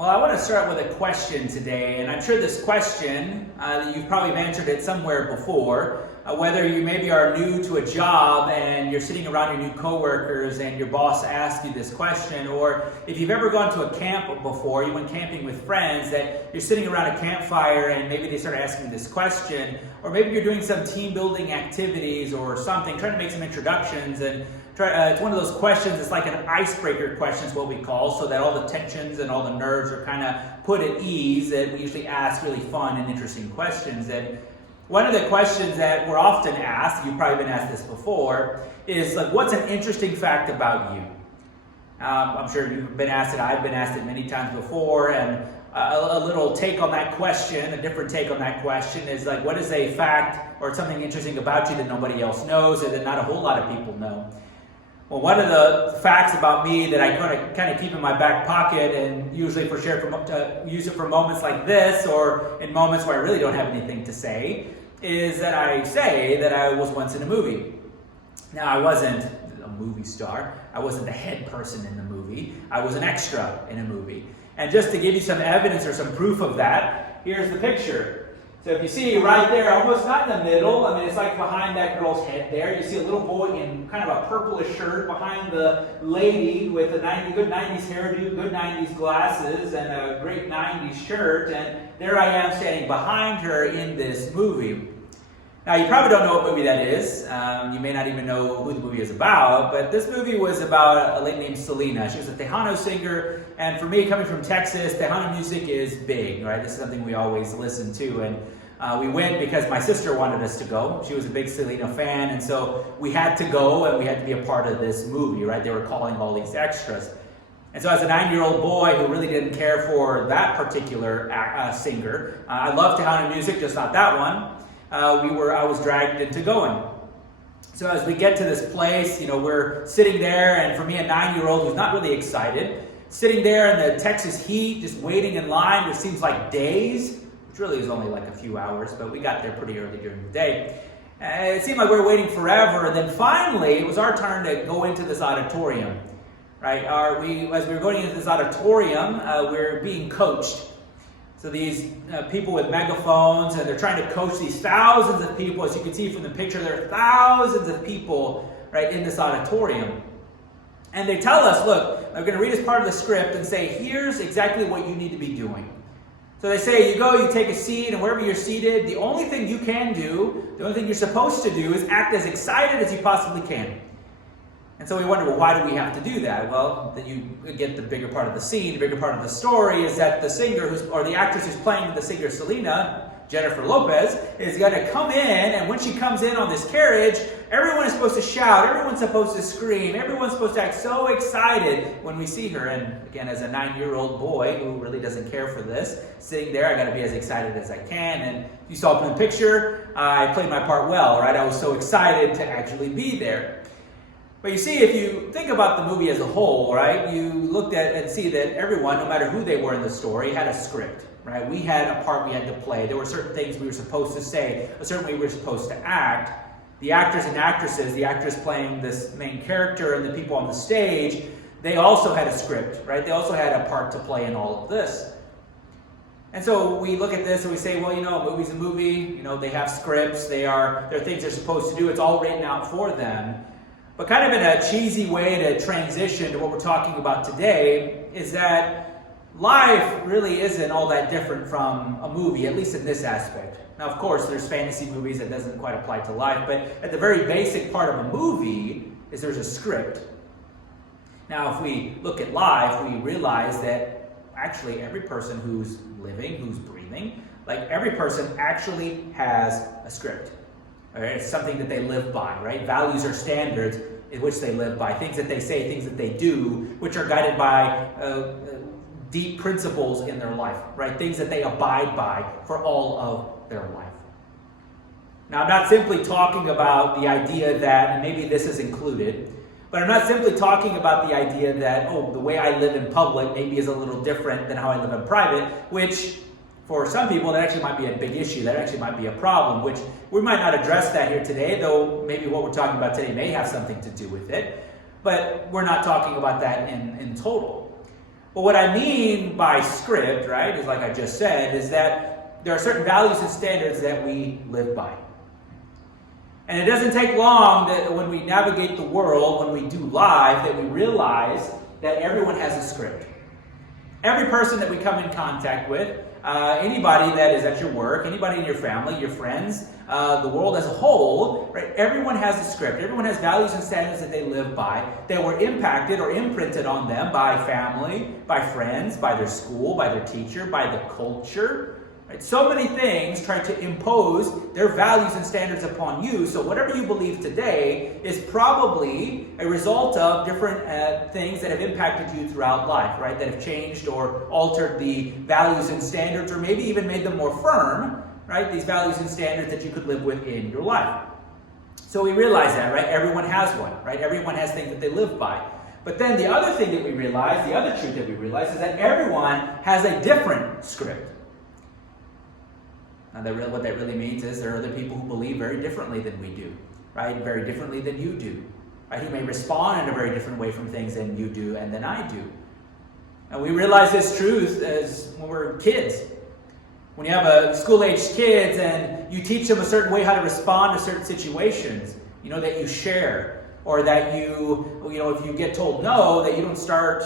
Well, I want to start with a question today, and I'm sure this question, you've probably answered it somewhere before, whether you maybe are new to a job and you're sitting around your new coworkers and your boss asks you this question, or if you've ever gone to a camp before, you went camping with friends, that you're sitting around a campfire and maybe they start asking this question, or maybe you're doing some team building activities or something, trying to make some introductions, and it's one of those questions, it's like an icebreaker question is what we call, so that all the tensions and all the nerves are kind of put at ease, and we usually ask really fun and interesting questions. And one of the questions that we're often asked, you've probably been asked this before, is like, what's an interesting fact about you? I'm sure you've been asked it, I've been asked it many times before, and a little take on that question, a different take on that question is like, what is a fact or something interesting about you that nobody else knows or that not a whole lot of people know? Well, one of the facts about me that I kind of keep in my back pocket and usually use it for moments like this or in moments where I really don't have anything to say is that I say that I was once in a movie. Now, I wasn't a movie star. I wasn't the head person in the movie. I was an extra in a movie. And just to give you some evidence or some proof of that, here's the picture. So if you see right there, almost not in the middle, I mean, it's like behind that girl's head there. You see a little boy in kind of a purplish shirt behind the lady with a good 90s hairdo, good 90s glasses, and a great 90s shirt. And there I am standing behind her in this movie. Now, you probably don't know what movie that is. You may not even know who the movie is about, but this movie was about a lady named Selena. She was a Tejano singer, and for me, coming from Texas, Tejano music is big, right? This is something we always listen to, and we went because my sister wanted us to go. She was a big Selena fan, and so we had to go, and we had to be a part of this movie, right? They were calling all these extras. And so as a 9-year-old boy who really didn't care for that particular singer, I loved Tejano music, just not that one. I was dragged into going. So as we get to this place, we're sitting there, and for me, a 9-year-old who's not really excited, sitting there in the Texas heat, just waiting in line, which seems like days, which really is only like a few hours, but we got there pretty early during the day. It seemed like we were waiting forever, and then finally, it was our turn to go into this auditorium, right? As we were going into this auditorium, we're being coached. So these people with megaphones, and they're trying to coach these thousands of people. As you can see from the picture, there are thousands of people right in this auditorium. And they tell us, look, I'm going to read as part of the script and say, here's exactly what you need to be doing. So they say, you go, you take a seat, and wherever you're seated, the only thing you can do, the only thing you're supposed to do is act as excited as you possibly can. And so we wonder, well, why do we have to do that? Well, then you get the bigger part of the scene, the bigger part of the story is that the singer, or the actress who's playing the singer Selena, Jennifer Lopez, is going to come in, and when she comes in on this carriage, everyone is supposed to shout, everyone's supposed to scream, everyone's supposed to act so excited when we see her. And again, as a 9-year-old boy who really doesn't care for this, sitting there, I got to be as excited as I can. And you saw from the picture, I played my part well, right? I was so excited to actually be there. But you see, if you think about the movie as a whole, right, you looked at and see that everyone, no matter who they were in the story, had a script, right? We had a part we had to play. There were certain things we were supposed to say, a certain way we were supposed to act. The actors and actresses, the actress playing this main character and the people on the stage, they also had a script, right? They also had a part to play in all of this. And so we look at this and we say, well, a movie's a movie. They have scripts. There are things they're supposed to do. It's all written out for them. But kind of in a cheesy way to transition to what we're talking about today is that life really isn't all that different from a movie, at least in this aspect. Now, of course, there's fantasy movies that doesn't quite apply to life, but at the very basic part of a movie is there's a script. Now, if we look at life, we realize that actually every person who's living, who's breathing, like every person actually has a script. Right? It's something that they live by, right? Values or standards in which they live by. Things that they say, things that they do, which are guided by deep principles in their life, right? Things that they abide by for all of their life. Now, I'm not simply talking about the idea that, and maybe this is included, but I'm not simply talking about the idea that, the way I live in public maybe is a little different than how I live in private, which for some people, that actually might be a big issue. That actually might be a problem, which we might not address that here today, though maybe what we're talking about today may have something to do with it. But we're not talking about that in total. Well, what I mean by script, right, is like I just said, is that there are certain values and standards that we live by. And it doesn't take long that when we navigate the world, when we do life, that we realize that everyone has a script. Every person that we come in contact with, anybody that is at your work, anybody in your family, your friends, the world as a whole, right? Everyone has a script. Everyone has values and standards that they live by that were impacted or imprinted on them by family, by friends, by their school, by their teacher, by the culture. Right? So many things try to impose their values and standards upon you. So whatever you believe today is probably a result of different things that have impacted you throughout life, right? That have changed or altered the values and standards, or maybe even made them more firm, right? These values and standards that you could live with in your life. So we realize that, right? Everyone has one, right? Everyone has things that they live by. But then the other thing that we realize, the other truth that we realize, is that everyone has a different script. Now, what that really means is there are other people who believe very differently than we do, right? Very differently than you do, right? Who may respond in a very different way from things than you do and than I do. And we realize this truth as when we're kids. When you have school-aged kids and you teach them a certain way how to respond to certain situations, that you share, or that if you get told no, that you don't start,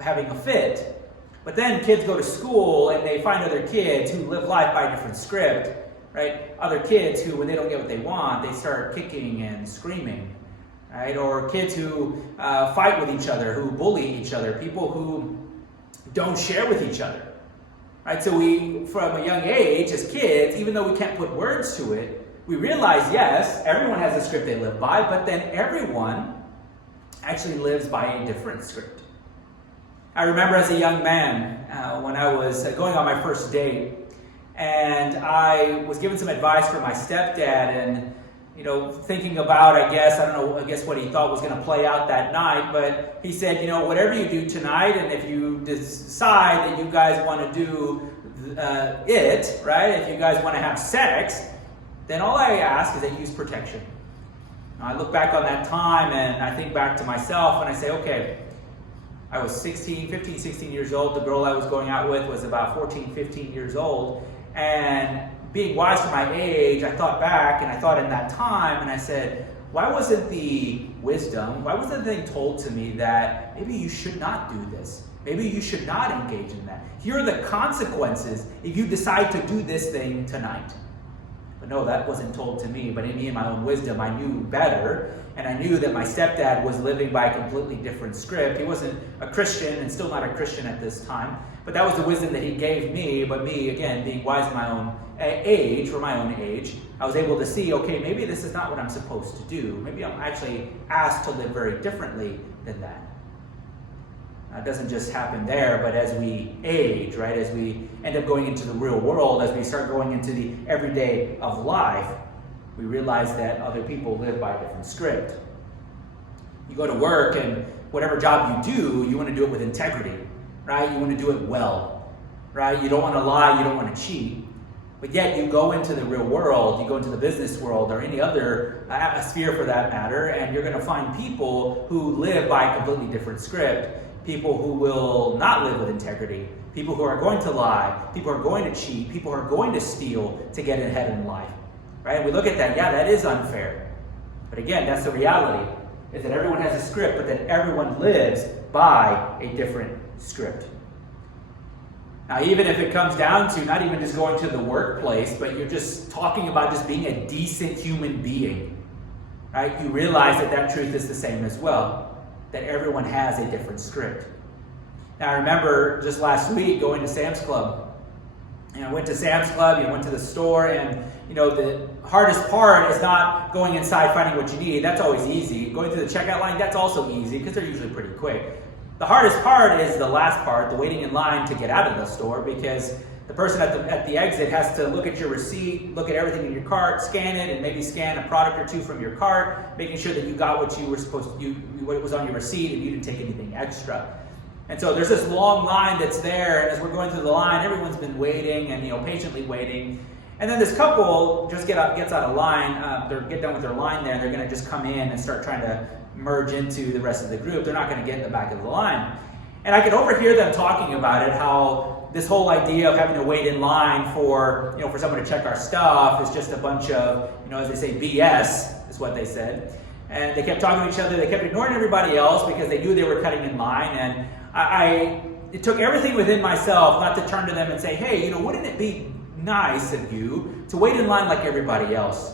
having a fit. But then kids go to school and they find other kids who live life by a different script, right? Other kids who, when they don't get what they want, they start kicking and screaming, right? Or kids who fight with each other, who bully each other, people who don't share with each other, right? So we, from a young age, as kids, even though we can't put words to it, we realize, yes, everyone has a script they live by, but then everyone actually lives by a different script. I remember as a young man, when I was going on my first date, and I was given some advice from my stepdad, and thinking about, I guess what he thought was going to play out that night, but he said, whatever you do tonight, and if you decide that you guys want to do it, right, if you guys want to have sex, then all I ask is that you use protection. Now, I look back on that time, and I think back to myself, and I say, okay, I was 15, 16 years old. The girl I was going out with was about 14, 15 years old. And being wise for my age, I thought back and I thought in that time and I said, why wasn't the wisdom, why wasn't the thing told to me that maybe you should not do this? Maybe you should not engage in that. Here are the consequences if you decide to do this thing tonight. But no, that wasn't told to me. But in me and my own wisdom, I knew better. And I knew that my stepdad was living by a completely different script. He wasn't a Christian and still not a Christian at this time. But that was the wisdom that he gave me. But me, again, being wise in my own age, I was able to see, okay, maybe this is not what I'm supposed to do. Maybe I'm actually asked to live very differently than that. It doesn't just happen there, but as we age, right, as we end up going into the real world, as we start going into the everyday of life, we realize that other people live by a different script. You go to work, and whatever job you do, you want to do it with integrity, right? You want to do it well, right? You don't want to lie, you don't want to cheat. But yet you go into the real world, you go into the business world, or any other sphere for that matter, and you're going to find people who live by a completely different script. People who will not live with integrity, people who are going to lie, people who are going to cheat, people who are going to steal to get ahead in life. Right? And we look at that, yeah, that is unfair. But again, that's the reality, is that everyone has a script, but that everyone lives by a different script. Now, even if it comes down to not even just going to the workplace, but you're just talking about just being a decent human being, right? You realize that that truth is the same as well. That everyone has a different script. Now, I remember just last week going to Sam's Club. I went to Sam's Club, went to the store, and the hardest part is not going inside finding what you need. That's always easy. Going through the checkout line, that's also easy because they're usually pretty quick. The hardest part is the last part, the waiting in line to get out of the store, because the person at the exit has to look at your receipt, look at everything in your cart, scan it, and maybe scan a product or two from your cart, making sure that you got what you were supposed to, what was on your receipt, and you didn't take anything extra. And so there's this long line that's there, and as we're going through the line, everyone's been waiting and patiently waiting. And then this couple just gets out of line. They get done with their line there, and they're going to just come in and start trying to merge into the rest of the group. They're not going to get in the back of the line. And I could overhear them talking about it, how this whole idea of having to wait in line for, for someone to check our stuff is just a bunch of, as they say, BS, is what they said. And they kept talking to each other. They kept ignoring everybody else because they knew they were cutting in line. And it took everything within myself not to turn to them and say, hey, wouldn't it be nice of you to wait in line like everybody else?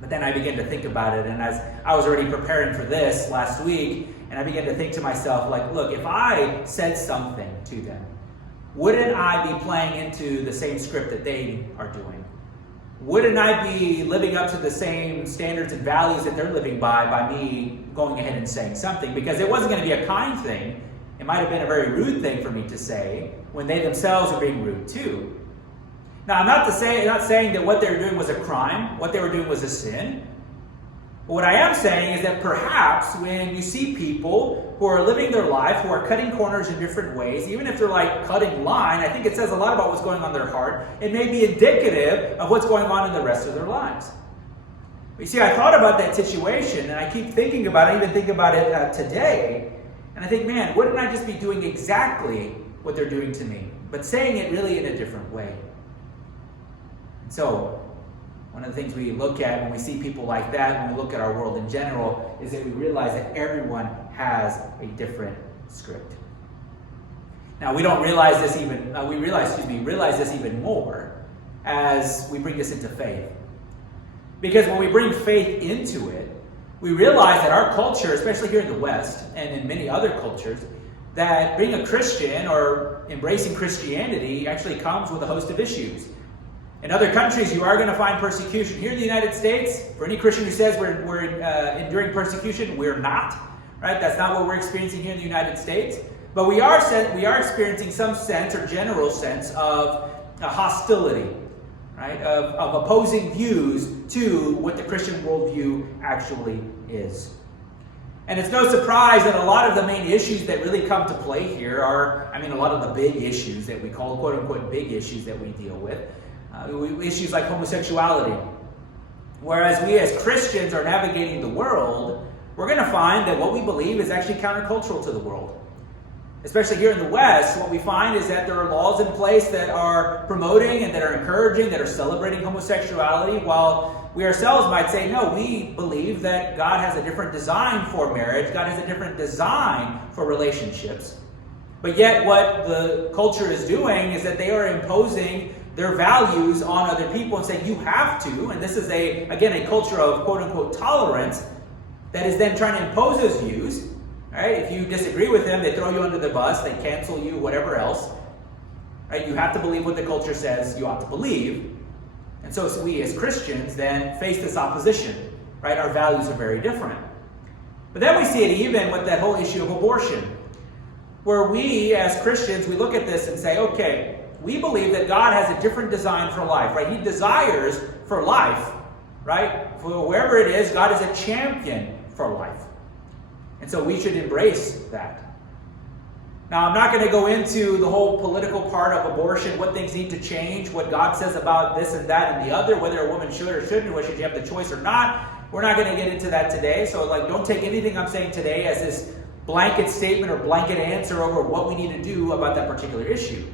But then I began to think about it, and as I was already preparing for this last week, and I began to think to myself, like, look, if I said something to them, wouldn't I be playing into the same script that they are doing? Wouldn't I be living up to the same standards and values that they're living by me going ahead and saying something? Because it wasn't going to be a kind thing. It might have been a very rude thing for me to say when they themselves are being rude too. Now, I'm not saying that what they were doing was a crime, what they were doing was a sin. But what I am saying is that perhaps when you see people who are living their life, who are cutting corners in different ways, even if they're like cutting line, I think it says a lot about what's going on in their heart. It may be indicative of what's going on in the rest of their lives. But you see, I thought about that situation, and I keep thinking about it, I even think about it today, and I think, man, wouldn't I just be doing exactly what they're doing to me, but saying it really in a different way? So, one of the things we look at when we see people like that, when we look at our world in general, is that we realize that everyone has a different script. Now, we don't realize this even, we realize this even more as we bring this into faith. Because when we bring faith into it, we realize that our culture, especially here in the West and in many other cultures, that being a Christian or embracing Christianity actually comes with a host of issues. In other countries, you are going to find persecution. Here in the United States, for any Christian who says we're enduring persecution, we're not. Right? That's not what we're experiencing here in the United States. But we are experiencing some sense or general sense of hostility, right? Of opposing views to what the Christian worldview actually is. And it's no surprise that a lot of the main issues that really come to play here are, a lot of the big issues that we call, quote-unquote, big issues that we deal with. Issues like homosexuality. Whereas we as Christians are navigating the world, we're going to find that what we believe is actually countercultural to the world. Especially here in the West, what we find is that there are laws in place that are promoting and that are encouraging, that are celebrating homosexuality, while we ourselves might say, no, we believe that God has a different design for marriage, God has a different design for relationships. But yet what the culture is doing is that they are imposing their values on other people and saying, you have to, and this is a culture of quote-unquote tolerance that is then trying to impose those views. Right? If you disagree with them, they throw you under the bus, they cancel you, whatever else. Right? You have to believe what the culture says you ought to believe. And so we as Christians then face this opposition. Right? Our values are very different. But then we see it even with that whole issue of abortion, where we as Christians, we look at this and say, okay, we believe that God has a different design for life, right? He desires for life, right? For wherever it is, God is a champion for life. And so we should embrace that. Now, I'm not going to go into the whole political part of abortion, what things need to change, what God says about this and that and the other, whether a woman should or shouldn't, whether she have the choice or not. We're not going to get into that today. So, don't take anything I'm saying today as this blanket statement or blanket answer over what we need to do about that particular issue.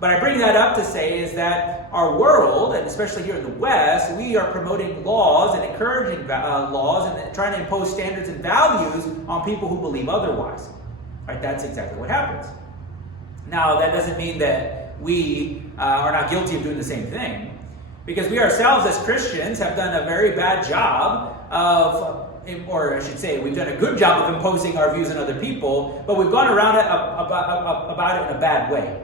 But I bring that up to say is that our world, and especially here in the West, we are promoting laws and encouraging laws and trying to impose standards and values on people who believe otherwise. Right? That's exactly what happens. Now, that doesn't mean that we are not guilty of doing the same thing, because we ourselves as Christians have done a very bad job of, or I should say, we've done a good job of imposing our views on other people, but we've gone around it about it in a bad way.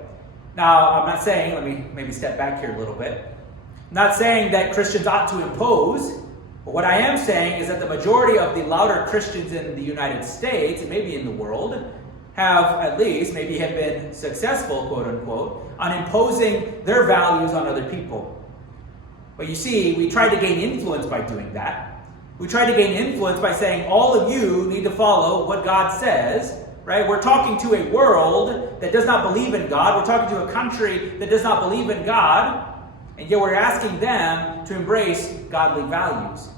Now, I'm not saying, let me maybe step back here a little bit. I'm not saying that Christians ought to impose, but what I am saying is that the majority of the louder Christians in the United States, and maybe in the world, have at least, maybe have been successful, quote unquote, on imposing their values on other people. But you see, we try to gain influence by doing that. We try to gain influence by saying, all of you need to follow what God says. Right? We're talking to a world that does not believe in God. We're talking to a country that does not believe in God. And yet we're asking them to embrace godly values.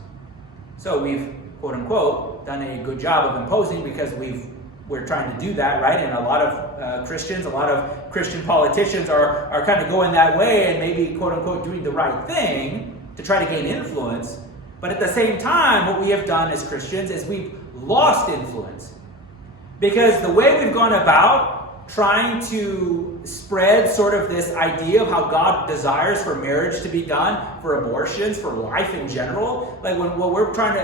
So we've, quote unquote, done a good job of imposing because we've we're trying to do that, right? And a lot of Christians, a lot of Christian politicians are kind of going that way and maybe, quote unquote, doing the right thing to try to gain influence. But at the same time, what we have done as Christians is we've lost influence. Because the way we've gone about trying to spread sort of this idea of how God desires for marriage to be done, for abortions, for life in general, like what we're trying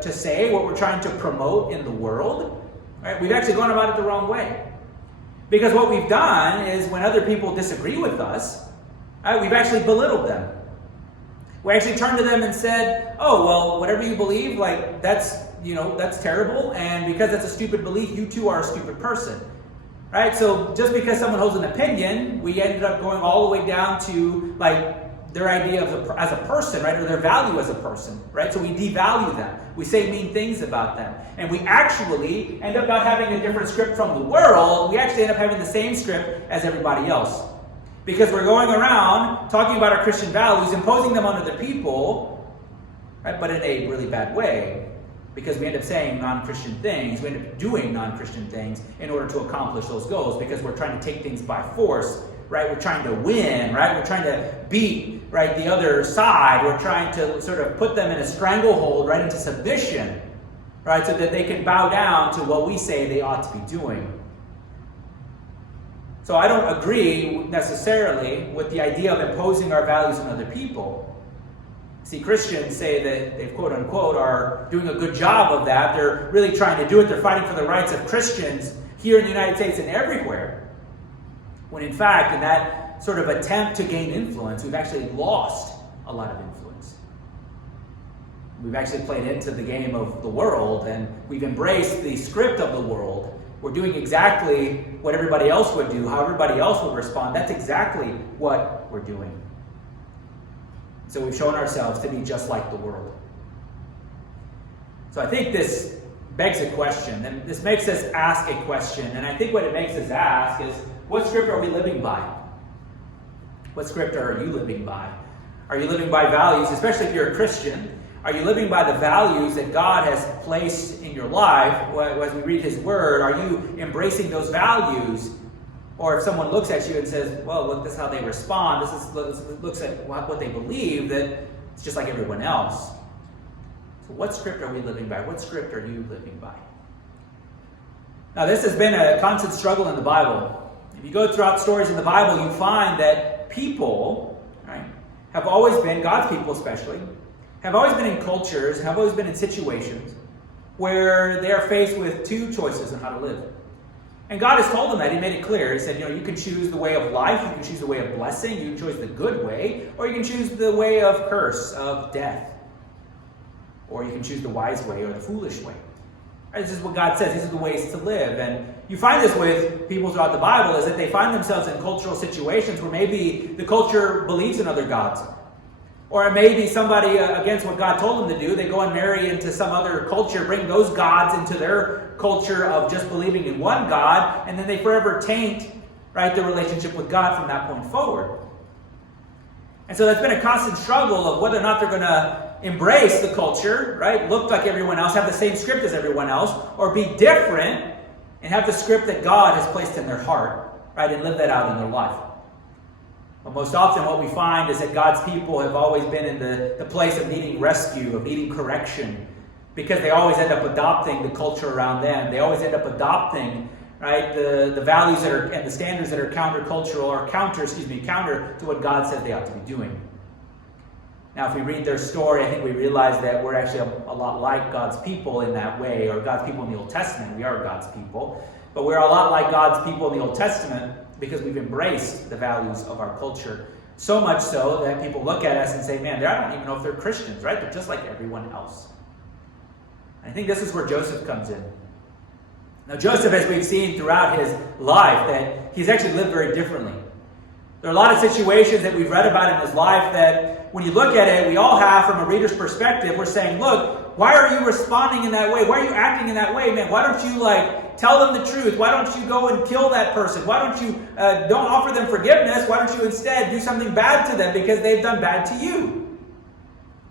to say, what we're trying to promote in the world, right? We've actually gone about it the wrong way. Because what we've done is when other people disagree with us, right, we've actually belittled them. We actually turned to them and said, oh, well, whatever you believe, like that's terrible, and because that's a stupid belief, you too are a stupid person. Right? So just because someone holds an opinion, we ended up going all the way down to like their idea of as a person, right? Or their value as a person, right? So we devalue them. We say mean things about them. And we actually end up not having a different script from the world. We actually end up having the same script as everybody else. Because we're going around talking about our Christian values, imposing them on other people, right? But in a really bad way. Because we end up saying non-Christian things, we end up doing non-Christian things in order to accomplish those goals, because we're trying to take things by force, right? We're trying to win, right? We're trying to beat, right, the other side. We're trying to sort of put them in a stranglehold, right, into submission, right, so that they can bow down to what we say they ought to be doing. So I don't agree necessarily with the idea of imposing our values on other people. See, Christians say that they, quote unquote, are doing a good job of that. They're really trying to do it. They're fighting for the rights of Christians here in the United States and everywhere. When in fact, in that sort of attempt to gain influence, we've actually lost a lot of influence. We've actually played into the game of the world, and we've embraced the script of the world. We're doing exactly what everybody else would do, how everybody else would respond. That's exactly what we're doing. So we've shown ourselves to be just like the world. So I think this begs a question, and this makes us ask a question. And I think what it makes us ask is, what script are we living by? What script are you living by? Are you living by values, especially if you're a Christian? Are you living by the values that God has placed in your life as we read His Word? Are you embracing those values? Or if someone looks at you and says, well, look, this is how they respond, looks at what they believe, that it's just like everyone else. So what script are we living by? What script are you living by? Now, this has been a constant struggle in the Bible. If you go throughout stories in the Bible, you find that people, right, have always been, God's people especially, have always been in cultures, have always been in situations where they are faced with two choices on how to live. And God has told them that. He made it clear. He said, you can choose the way of life, you can choose the way of blessing, you can choose the good way, or you can choose the way of curse, of death. Or you can choose the wise way or the foolish way. This is what God says. These are the ways to live. And you find this with people throughout the Bible, is that they find themselves in cultural situations where maybe the culture believes in other gods. Or it may be somebody against what God told them to do. They go and marry into some other culture, bring those gods into their culture of just believing in one God, and then they forever taint, right, the relationship with God from that point forward. And so that's been a constant struggle of whether or not they're going to embrace the culture, right, look like everyone else, have the same script as everyone else, or be different and have the script that God has placed in their heart, right, and live that out in their life. But most often what we find is that God's people have always been in the place of needing rescue, of needing correction, because they always end up adopting the culture around them. They always end up adopting, right, the values that are and the standards that are countercultural or counter to what God said they ought to be doing. Now, if we read their story, I think we realize that we're actually a lot like God's people in that way, or God's people in the Old Testament. We are God's people. But we're a lot like God's people in the Old Testament because we've embraced the values of our culture. So much so that people look at us and say, man, I don't even know if they're Christians, right? They're just like everyone else. And I think this is where Joseph comes in. Now, Joseph, as we've seen throughout his life, that he's actually lived very differently. There are a lot of situations that we've read about in his life that when you look at it, we all have, from a reader's perspective, we're saying, look, why are you responding in that way? Why are you acting in that way? Man, why don't you, tell them the truth? Why don't you go and kill that person? Why don't you don't offer them forgiveness? Why don't you instead do something bad to them because they've done bad to you?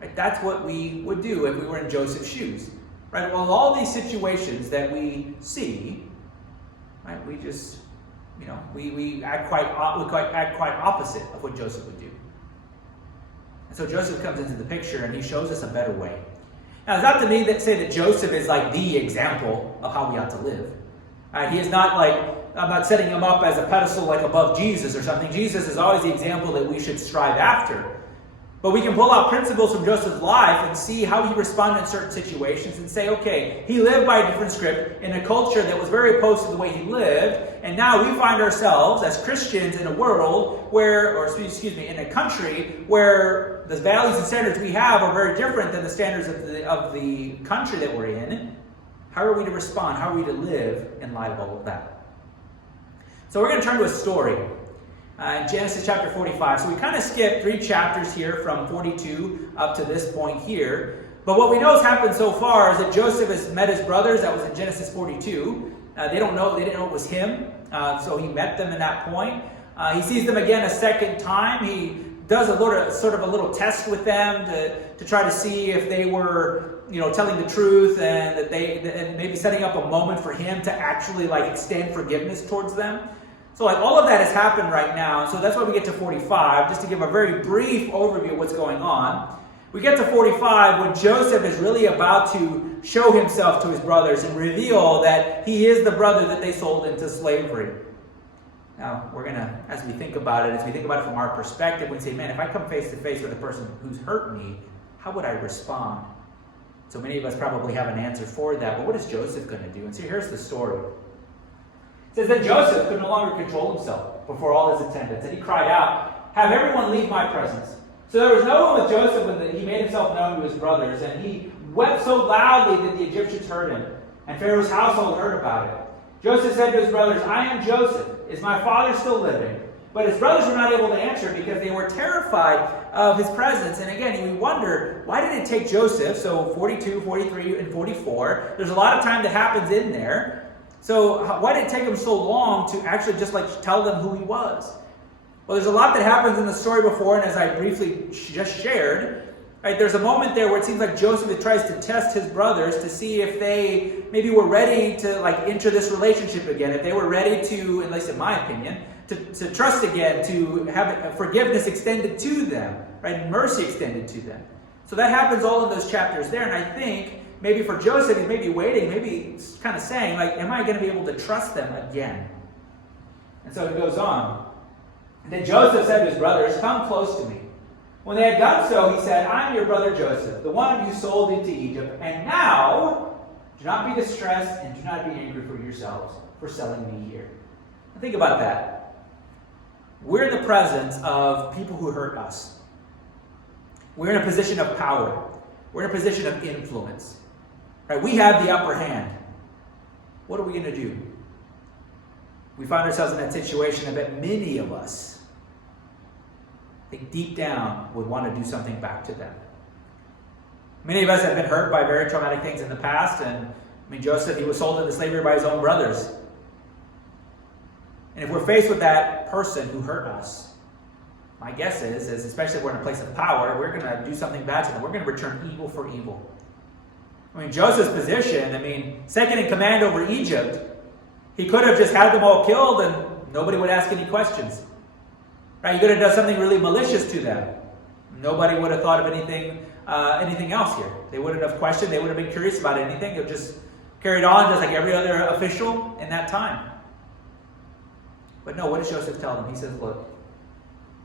Right? That's what we would do if we were in Joseph's shoes. Right? Well, all these situations that we see, Right? We just, we act quite opposite of what Joseph would do. And so Joseph comes into the picture and he shows us a better way. Now, it's not to me that say that Joseph is like the example of how we ought to live. Right? He is not like, I'm not setting him up as a pedestal like above Jesus or something. Jesus is always the example that we should strive after. But we can pull out principles from Joseph's life and see how he responded in certain situations and say, okay, he lived by a different script in a culture that was very opposed to the way he lived. And now we find ourselves as Christians in a world where, in a country where the values and standards we have are very different than the standards of the country that we're in. How are we to respond? How are we to live in light of all of that? So we're going to turn to a story. In Genesis chapter 45. So we kind of skipped 3 chapters here from 42 up to this point here. But what we know has happened so far is that Joseph has met his brothers. That was in Genesis 42. They didn't know it was him. So he met them at that point. He sees them again a second time. He does a little test with them to try to see if they were, telling the truth, and and maybe setting up a moment for him to actually extend forgiveness towards them. So all of that has happened right now. So that's why we get to 45, just to give a very brief overview of what's going on. We get to 45 when Joseph is really about to show himself to his brothers and reveal that he is the brother that they sold into slavery. Now, we're going to, as we think about it from our perspective, we say, man, if I come face to face with a person who's hurt me, how would I respond? So many of us probably have an answer for that, but what is Joseph going to do? And so here's the story. It says that Joseph could no longer control himself before all his attendants, and he cried out, "Have everyone leave my presence." So there was no one with Joseph when he made himself known to his brothers, and he wept so loudly that the Egyptians heard him, and Pharaoh's household heard about it. Joseph said to his brothers, "I am Joseph. Is my father still living?" But his brothers were not able to answer because they were terrified of his presence. And again, we wonder, why did it take Joseph, so 42, 43, and 44, there's a lot of time that happens in there. So why did it take him so long to actually just tell them who he was? Well, there's a lot that happens in the story before, and as I briefly just shared, right, there's a moment there where it seems like Joseph tries to test his brothers to see if they maybe were ready to enter this relationship again, if they were ready to, at least in my opinion, to trust again, to have forgiveness extended to them, right, and mercy extended to them. So that happens all in those chapters there, and I think maybe for Joseph, he's maybe waiting, maybe kind of saying, am I going to be able to trust them again? And so it goes on. Then Joseph said to his brothers, "Come close to me." When they had done so, he said, "I am your brother Joseph, the one you sold into Egypt. And now, do not be distressed and do not be angry for yourselves for selling me here." Now think about that. We're in the presence of people who hurt us. We're in a position of power. We're in a position of influence. Right? We have the upper hand. What are we going to do? We find ourselves in that situation. I bet many of us, I think deep down, would want to do something back to them. Many of us have been hurt by very traumatic things in the past. And Joseph, he was sold into slavery by his own brothers. And if we're faced with that person who hurt us, my guess is especially if we're in a place of power, we're going to do something bad to them. We're going to return evil for evil. Joseph's position, second in command over Egypt, he could have just had them all killed and nobody would ask any questions. Right? He could have done something really malicious to them. Nobody would have thought of anything else here. They wouldn't have questioned. They would have been curious about anything. They would just carried on just like every other official in that time. But no, what does Joseph tell them? He says, "Look,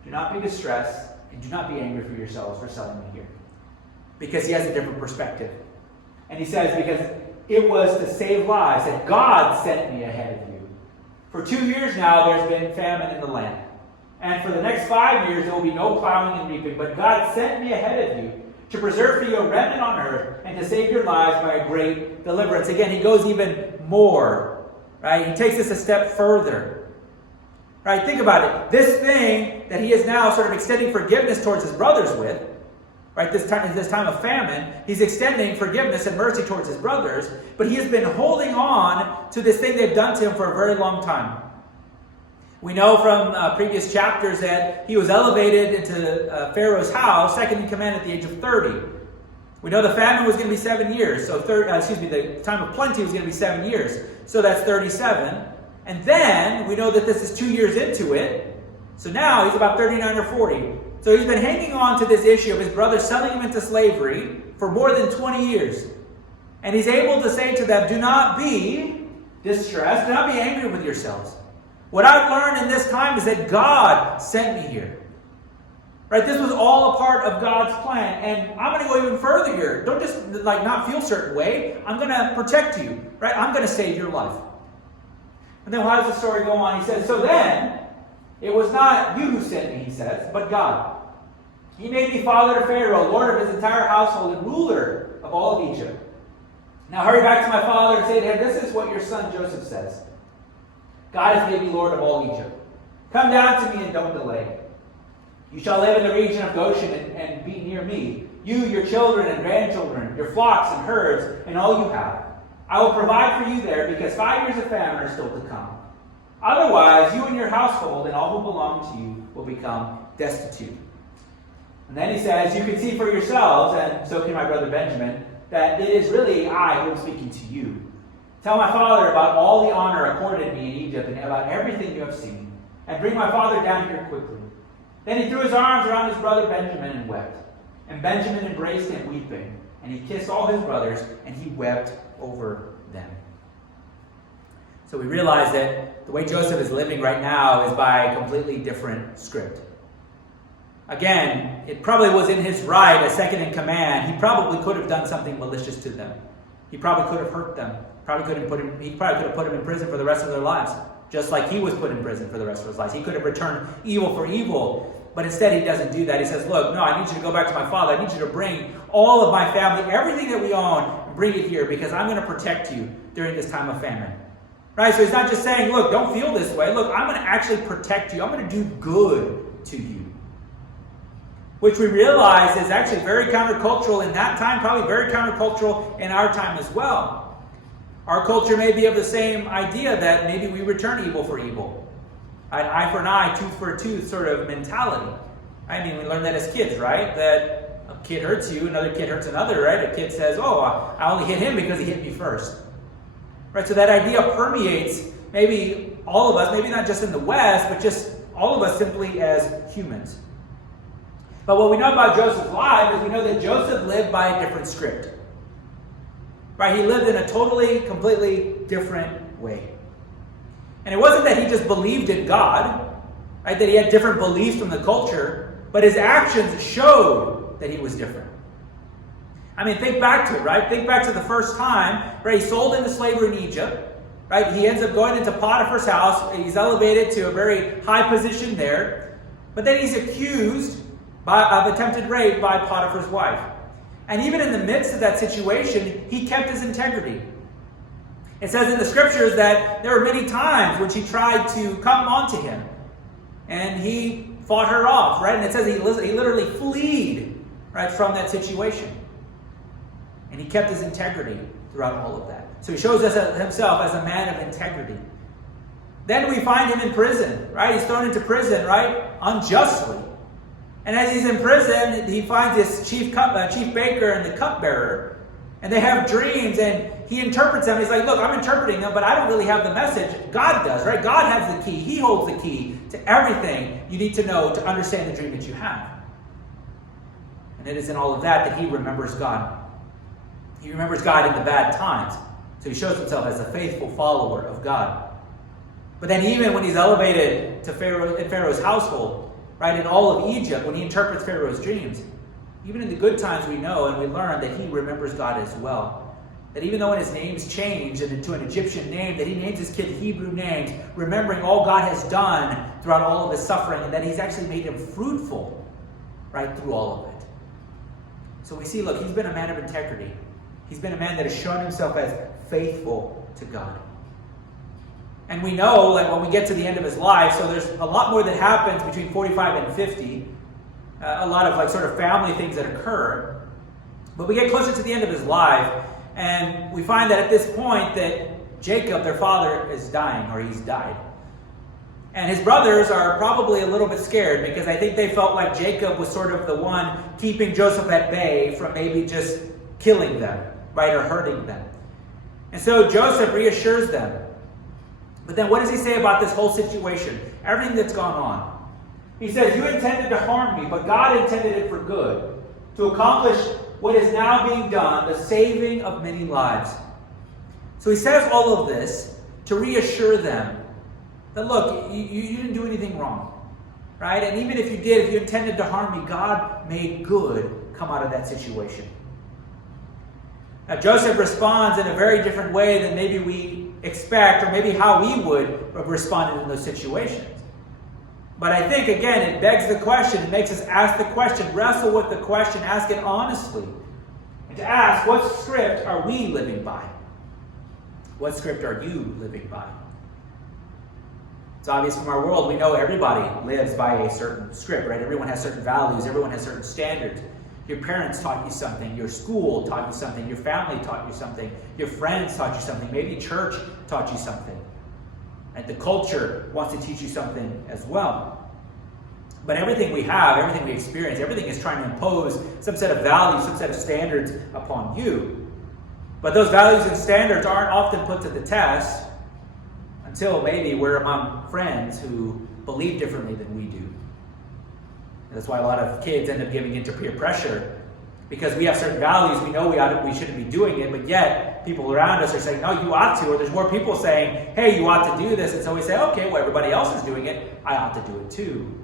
do not be distressed and do not be angry for yourselves for selling me here." Because he has a different perspective. And he says, because it was to save lives that God sent me ahead of you. For 2 years now, there's been famine in the land. And for the next 5 years, there will be no plowing and reaping. But God sent me ahead of you to preserve for you a remnant on earth and to save your lives by a great deliverance. Again, he goes even more. Right? He takes this a step further. Right? Think about it. This thing that he is now sort of extending forgiveness towards his brothers with, right, this time of famine, he's extending forgiveness and mercy towards his brothers, but he has been holding on to this thing they've done to him for a very long time. We know from previous chapters that he was elevated into Pharaoh's house, second in command at the age of 30. We know the famine was going to be 7 years, so the time of plenty was going to be 7 years, so that's 37. And then we know that this is 2 years into it. So now he's about 39 or 40. So he's been hanging on to this issue of his brother selling him into slavery for more than 20 years. And he's able to say to them, do not be distressed, do not be angry with yourselves. What I've learned in this time is that God sent me here. Right? This was all a part of God's plan. And I'm going to go even further here. Don't just not feel a certain way. I'm going to protect you. Right? I'm going to save your life. And then how does the story go on? He says, so then, it was not you who sent me, he says, but God. He made me father to Pharaoh, lord of his entire household, and ruler of all of Egypt. Now hurry back to my father and say to him, this is what your son Joseph says. God has made me lord of all Egypt. Come down to me and don't delay. You shall live in the region of Goshen and be near me. You, your children and grandchildren, your flocks and herds, and all you have. I will provide for you there, because 5 years of famine are still to come. Otherwise, you and your household and all who belong to you will become destitute. And then he says, you can see for yourselves, and so can my brother Benjamin, that it is really I who am speaking to you. Tell my father about all the honor accorded me in Egypt and about everything you have seen, and bring my father down here quickly. Then he threw his arms around his brother Benjamin and wept. And Benjamin embraced him weeping, and he kissed all his brothers, and he wept over them. So we realize that the way Joseph is living right now is by a completely different script. Again, it probably was in his right as second in command. He probably could have done something malicious to them. He probably could have hurt them. He probably could have put them in prison for the rest of their lives, just like he was put in prison for the rest of his life. He could have returned evil for evil, but instead he doesn't do that. He says, look, no, I need you to go back to my father. I need you to bring all of my family, everything that we own, and bring it here, because I'm going to protect you during this time of famine. Right? So he's not just saying, look, don't feel this way. Look, I'm going to actually protect you. I'm going to do good to you. Which we realize is actually very countercultural in that time, probably very countercultural in our time as well. Our culture may be of the same idea that maybe we return evil for evil. An eye for an eye, tooth for a tooth sort of mentality. I mean, we learn that as kids, right? That a kid hurts you, another kid hurts another, right? A kid says, oh, I only hit him because he hit me first. Right? So that idea permeates maybe all of us, maybe not just in the West, but just all of us simply as humans. But what we know about Joseph's life is we know that Joseph lived by a different script. Right? He lived in a totally, completely different way. And it wasn't that he just believed in God, right? That he had different beliefs from the culture, but his actions showed that he was different. I mean, think back to it, right? Think back to the first time, right? He's sold into slavery in Egypt, right? He ends up going into Potiphar's house. He's elevated to a very high position there. But then he's accused of attempted rape by Potiphar's wife. And even in the midst of that situation, he kept his integrity. It says in the scriptures that there were many times when she tried to come onto him, and he fought her off, right? And it says he literally fled, right, from that situation. And he kept his integrity throughout all of that. So he shows us himself as a man of integrity. Then we find him in prison, right? He's thrown into prison, right, unjustly. And as he's in prison, he finds this chief baker and the cupbearer, and they have dreams, and he interprets them. He's like, look, I'm interpreting them, but I don't really have the message. God does, right? God has the key. He holds the key to everything you need to know to understand the dream that you have. And it is in all of that he remembers God. He remembers God in the bad times. So he shows himself as a faithful follower of God. But then even when he's elevated to Pharaoh's household, right, in all of Egypt, when he interprets Pharaoh's dreams, even in the good times we know and we learn that he remembers God as well. That even though when his name's changed into an Egyptian name, that he names his kid Hebrew names, remembering all God has done throughout all of his suffering, and that he's actually made him fruitful, right, through all of it. So we see, look, he's been a man of integrity. He's been a man that has shown himself as faithful to God. And we know, like, when we get to the end of his life, so there's a lot more that happens between 45 and 50. A lot of, like, sort of family things that occur. But we get closer to the end of his life, and we find that at this point that Jacob, their father, is dying, or he's died. And his brothers are probably a little bit scared, because I think they felt like Jacob was sort of the one keeping Joseph at bay from maybe just killing them, right, or hurting them. And so Joseph reassures them But then what does he say about this whole situation? Everything that's gone on. He says, you intended to harm me, but God intended it for good, to accomplish what is now being done, the saving of many lives. So he says all of this to reassure them that, look, you didn't do anything wrong. Right? And even if you did, if you intended to harm me, God made good come out of that situation. Now, Joseph responds in a very different way than maybe we expect, or maybe how we would have responded in those situations. But I think, again, it begs the question, it makes us ask the question, wrestle with the question, ask it honestly. And to ask, what script are we living by? What script are you living by? It's obvious from our world, we know everybody lives by a certain script, right? Everyone has certain values, everyone has certain standards. Your parents taught you something, your school taught you something, your family taught you something, your friends taught you something, maybe church taught you something. And the culture wants to teach you something as well. But everything we have, everything we experience, everything is trying to impose some set of values, some set of standards upon you. But those values and standards aren't often put to the test until maybe we're among friends who believe differently than we do. That's why a lot of kids end up giving into peer pressure, because we have certain values, we know we shouldn't be doing it, but yet people around us are saying, no, you ought to, or there's more people saying, hey, you ought to do this, and so we say, okay, well, everybody else is doing it, I ought to do it too.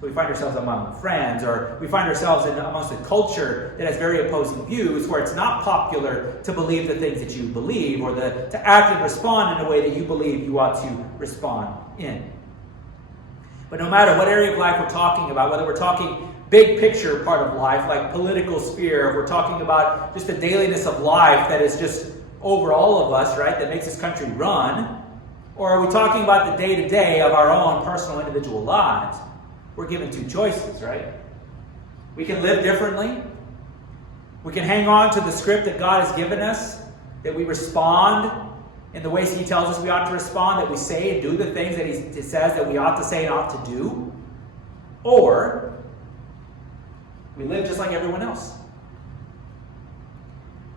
So we find ourselves among friends, or we find ourselves amongst a culture that has very opposing views, where it's not popular to believe the things that you believe, or to act and respond in a way that you believe you ought to respond in. But no matter what area of life we're talking about, whether we're talking big picture part of life, like political sphere, if we're talking about just the dailiness of life that is just over all of us, right, that makes this country run, or are we talking about the day-to-day of our own personal individual lives, we're given two choices, right? We can live differently. We can hang on to the script that God has given us, that we respond in the ways He tells us we ought to respond, that we say and do the things that He says that we ought to say and ought to do. Or we live just like everyone else.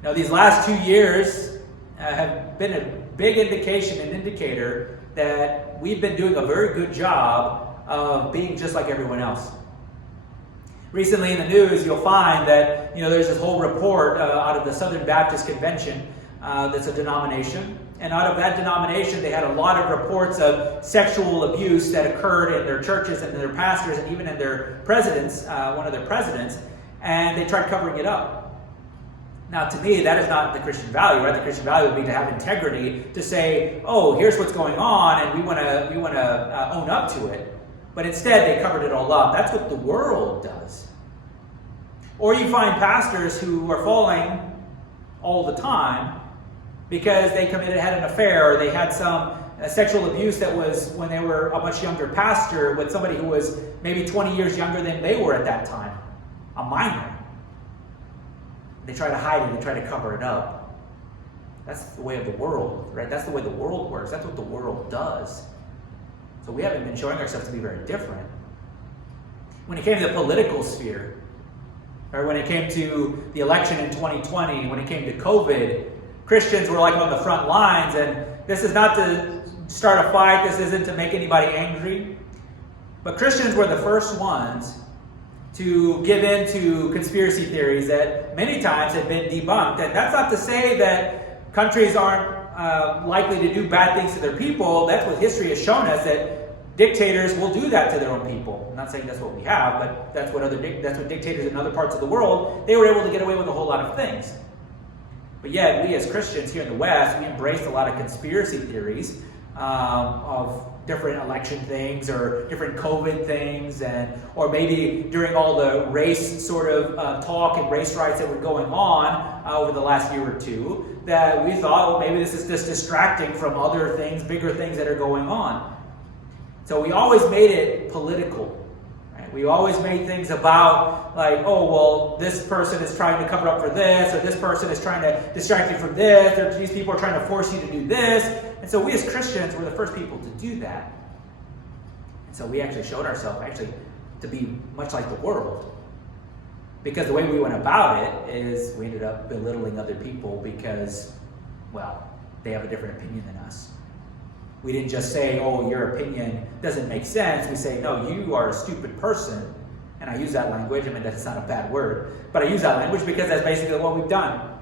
Now, these last 2 years have been a big indication, an indicator that we've been doing a very good job of being just like everyone else. Recently in the news, you'll find that there's this whole report out of the Southern Baptist Convention that's a denomination. And out of that denomination, they had a lot of reports of sexual abuse that occurred in their churches and in their pastors and even in their presidents, one of their presidents, and they tried covering it up. Now, to me, that is not the Christian value, right? The Christian value would be to have integrity, to say, oh, here's what's going on, and we want to own up to it. But instead, they covered it all up. That's what the world does. Or you find pastors who are falling all the time because they had an affair, or they had some sexual abuse that was when they were a much younger pastor with somebody who was maybe 20 years younger than they were at that time, a minor. They try to hide it, they try to cover it up. That's the way of the world, right? That's the way the world works. That's what the world does. So we haven't been showing ourselves to be very different. When it came to the political sphere, or when it came to the election in 2020, when it came to COVID, Christians were like on the front lines, and this is not to start a fight, this isn't to make anybody angry, but Christians were the first ones to give in to conspiracy theories that many times have been debunked. And that's not to say that countries aren't likely to do bad things to their people. That's what history has shown us, that dictators will do that to their own people. I'm not saying that's what we have, but that's what dictators in other parts of the world, they were able to get away with a whole lot of things. But yet, we as Christians here in the West, we embraced a lot of conspiracy theories of different election things or different COVID things, or maybe during all the race sort of talk and race riots that were going on over the last year or two, that we thought, well, maybe this is just distracting from other things, bigger things that are going on. So we always made it political. We always made things about, like, oh, well, this person is trying to cover up for this, or this person is trying to distract you from this, or these people are trying to force you to do this. And so we as Christians were the first people to do that. And so we actually showed ourselves to be much like the world. Because the way we went about it is we ended up belittling other people because, well, they have a different opinion than us. We didn't just say, oh, your opinion doesn't make sense. We say, no, you are a stupid person. And I use that language. I mean, that's not a bad word. But I use that language because that's basically what we've done.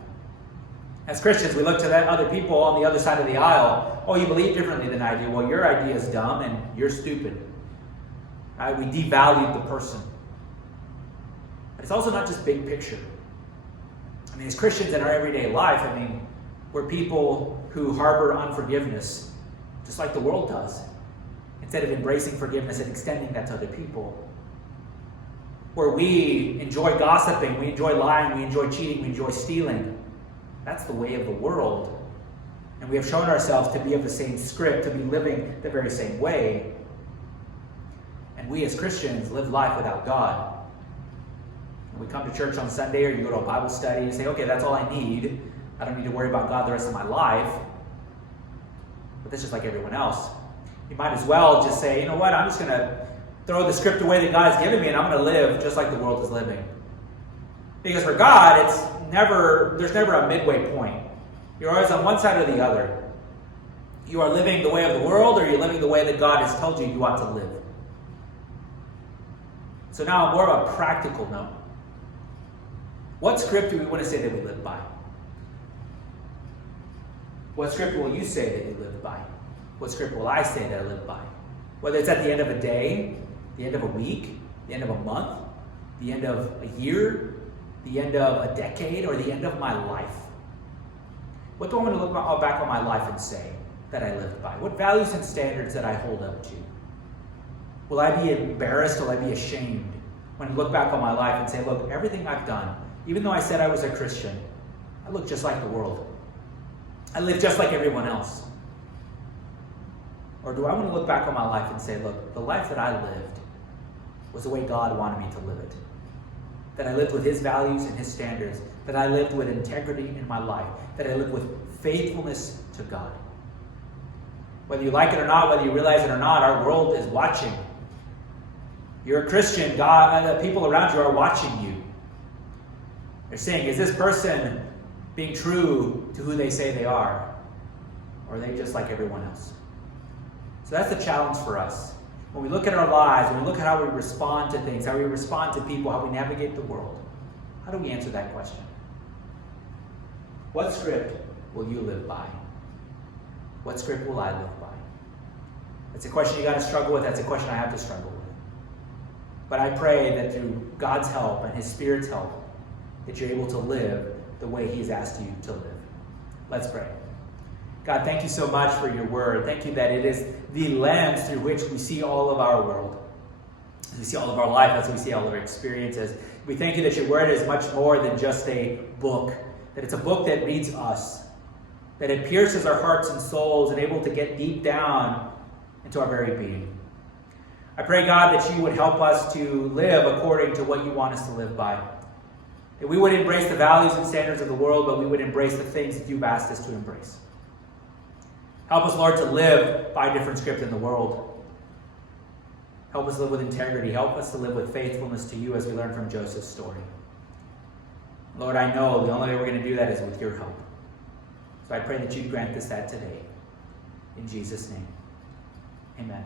As Christians, we look to that other people on the other side of the aisle. Oh, you believe differently than I do. Well, your idea is dumb and you're stupid. Right? We devalued the person. But it's also not just big picture. I mean, as Christians in our everyday life, I mean, we're people who harbor unforgiveness, just like the world does, instead of embracing forgiveness and extending that to other people. Where we enjoy gossiping, we enjoy lying, we enjoy cheating, we enjoy stealing. That's the way of the world. And we have shown ourselves to be of the same script, to be living the very same way. And we as Christians live life without God. When we come to church on Sunday or you go to a Bible study, you say, okay, that's all I need. I don't need to worry about God the rest of my life. But that's just like everyone else. You might as well just say, you know what, I'm just going to throw the script away that God's given me and I'm going to live just like the world is living. Because for God, there's never a midway point. You're always on one side or the other. You are living the way of the world, or you're living the way that God has told you ought to live. So now more of a practical note. What script do we want to say that we live by? What script will you say that you live by? What script will I say that I live by? Whether it's at the end of a day, the end of a week, the end of a month, the end of a year, the end of a decade, or the end of my life. What do I want to look back on my life and say that I lived by? What values and standards that I hold up to? Will I be embarrassed? Will I be ashamed when I look back on my life and say, look, everything I've done, even though I said I was a Christian, I look just like the world. I live just like everyone else. Or do I want to look back on my life and say, look, the life that I lived was the way God wanted me to live it. That I lived with His values and His standards. That I lived with integrity in my life. That I lived with faithfulness to God. Whether you like it or not, whether you realize it or not, our world is watching. You're a Christian. God, the people around you are watching you. They're saying, is this person being true to who they say they are? Or are they just like everyone else? So that's the challenge for us. When we look at our lives, when we look at how we respond to things, how we respond to people, how we navigate the world, how do we answer that question? What script will you live by? What script will I live by? That's a question you got to struggle with. That's a question I have to struggle with. But I pray that through God's help and His Spirit's help, that you're able to live the way He's asked you to live. Let's pray. God, thank you so much for your word. Thank you that it is the lens through which we see all of our world. As we see all of our life, as we see all of our experiences. We thank you that your word is much more than just a book. That it's a book that reads us. That it pierces our hearts and souls and able to get deep down into our very being. I pray, God, that you would help us to live according to what you want us to live by. That we would embrace the values and standards of the world, but we would embrace the things that you've asked us to embrace. Help us, Lord, to live by a different script in the world. Help us live with integrity. Help us to live with faithfulness to you as we learn from Joseph's story. Lord, I know the only way we're going to do that is with your help. So I pray that you grant us that today. In Jesus' name, amen.